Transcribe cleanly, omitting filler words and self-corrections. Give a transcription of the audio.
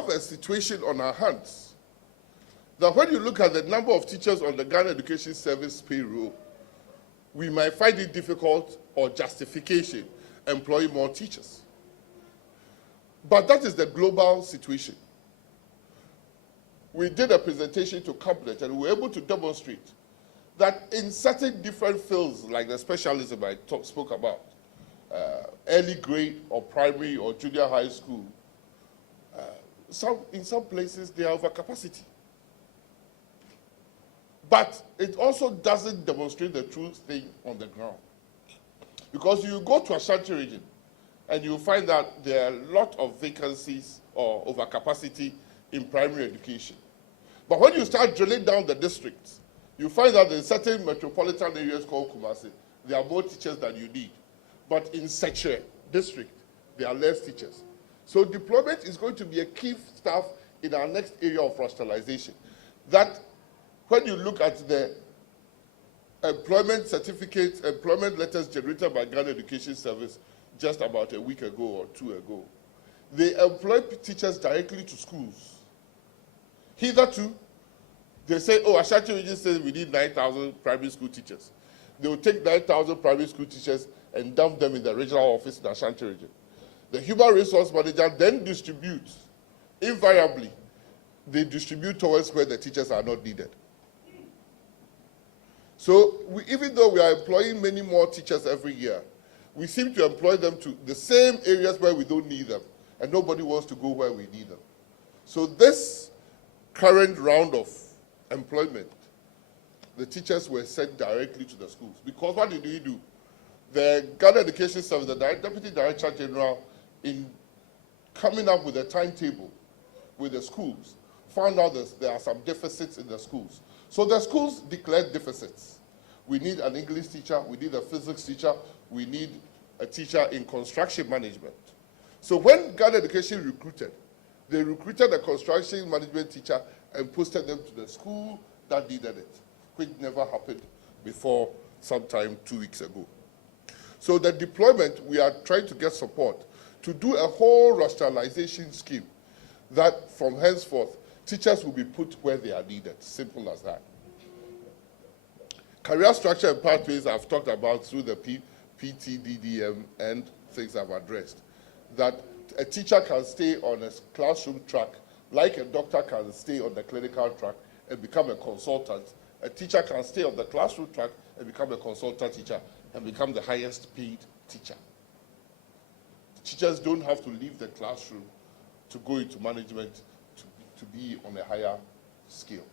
have a situation on our hands that when you look at the number of teachers on the Ghana Education Service payroll, we might find it difficult or justification employing more teachers. But that is the global situation. We did a presentation to cabinet and we were able to demonstrate that in certain different fields, like the specialism I spoke about, early grade or primary or junior high school, in some places they are over capacity. But it also doesn't demonstrate the true thing on the ground. Because you go to Ashanti region and you find that there are a lot of vacancies or overcapacity in primary education. But when you start drilling down the districts, you find that in certain metropolitan areas called Kumasi, there are more teachers than you need. But in Seche district, there are less teachers. So deployment is going to be a key stuff in our next area of rationalization. That when you look at the employment certificates, employment letters generated by Ghana Education Service just about a week ago or 2 ago, they employ teachers directly to schools. Hitherto, they say, oh, Ashanti region says we need 9,000 primary school teachers. They will take 9,000 primary school teachers and dump them in the regional office in Ashanti region. The human resource manager then distributes, invariably, they distribute towards where the teachers are not needed. So even though we are employing many more teachers every year, we seem to employ them to the same areas where we don't need them, and nobody wants to go where we need them. So this current round of employment, the teachers were sent directly to the schools. Because what did we do? The Ghana Education Service, the Deputy Director General, in coming up with a timetable with the schools, found out that there are some deficits in the schools. So the schools declared deficits. We need an English teacher, we need a physics teacher, we need a teacher in construction management. So when Ghana Education recruited, they recruited a construction management teacher and posted them to the school that needed it, which never happened before sometime 2 weeks ago. So the deployment, we are trying to get support to do a whole rationalization scheme that from henceforth, teachers will be put where they are needed, simple as that. Career structure and pathways I've talked about through the PTDDM and things I've addressed. That a teacher can stay on a classroom track, like a doctor can stay on the clinical track and become a consultant. A teacher can stay on the classroom track and become a consultant teacher and become the highest paid teacher. Teachers don't have to leave the classroom to go into management to be on a higher scale.